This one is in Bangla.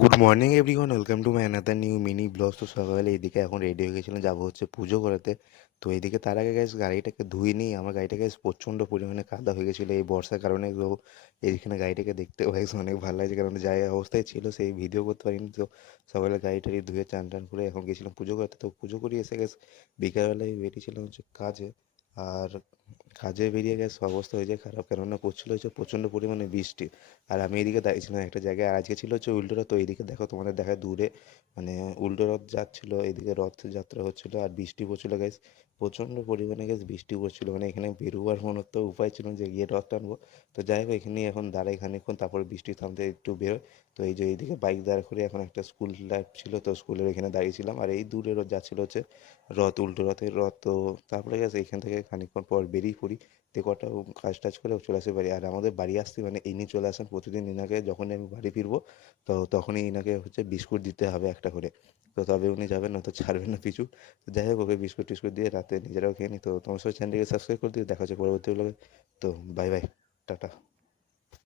Good morning everyone, welcome to my another new mini blog. তো সকালে এইদিকে এখন রেডি হয়ে গেছিলাম, যাবো হচ্ছে পুজো করাতে। তো এইদিকে তার আগে গ্যাস গাড়িটাকে ধুয়ে নিই। আমার গাড়িটা গ্যাস প্রচণ্ড পরিমাণে কাদা হয়ে গেছিলো এই বর্ষার কারণে। তো এইখানে গাড়িটাকে দেখতেও গ্যাস অনেক ভালো লাগছে, কারণ যাই অবস্থায় ছিল সেই ভিডিও করতে পারিনি। তো সকালে গাড়ি টাড়ি ধুয়ে চান টান করে এখন গেছিলাম পুজো করতে। তো পুজো করি এসে গ্যাস বিকালবেলায় বেরিয়েছিলাম হচ্ছে কাজে। আর কাজে বেরিয়ে গেছে অবস্থা হয়ে যায় খারাপ, কেননা পড়ছিল হচ্ছে প্রচণ্ড পরিমাণে বৃষ্টি। আর আমি এদিকে দাঁড়িয়েছিলাম একটা জায়গায়, আর আজকে ছিল হচ্ছে উল্টো রথ। তো এইদিকে দেখো, তোমাদের দেখা দূরে মানে উল্টো রথ যাচ্ছিলো, এইদিকে রথযাত্রা হচ্ছিলো আর বৃষ্টি পড়ছিল গাইস। প্রচণ্ড পরিমাণে গাইস বৃষ্টি পড়ছিল, মানে এখানে বেরোবার মনে তো উপায় ছিল না যে গিয়ে রথ টানবো। তো যাই হোক, এখানেই এখন দাঁড়াই খানিকক্ষণ, তারপরে বৃষ্টি থামতে একটু বেরোয়। তো এই যে এইদিকে বাইক দাঁড় করে এখন একটা স্কুল লাইফ ছিল, তো স্কুলের এখানে দাঁড়িয়েছিলাম। আর এই দূরে রথ যাচ্ছিল হচ্ছে রথ, উল্টো রথের রথ। তো তারপরে গেছে এখান থেকে খানিকক্ষণ পর বেরিয়ে পড়ি, দিয়ে কটা কাজ টাজ করে চলে আসে বাড়ি। আর আমাদের বাড়ি আসতে মানে ইনি চলে আসেন প্রতিদিন। ইনাকে যখনই আমি বাড়ি ফিরবো, তো তখনই ইনাকে হচ্ছে বিস্কুট দিতে হবে একটা করে। তো তবে উনি যাবেন, না তো ছাড়বেন না পিছু। তো যাই হোক, ওকে বিস্কুট টিস্কুট দিয়ে রাতে নিজেরাও খেয়ে নিই। তো তোমার সব চ্যানেলকে সাবস্ক্রাইব করে দিয়ে দেখা হচ্ছে পরবর্তী ব্লগে। তো বাই বাই, টাটা।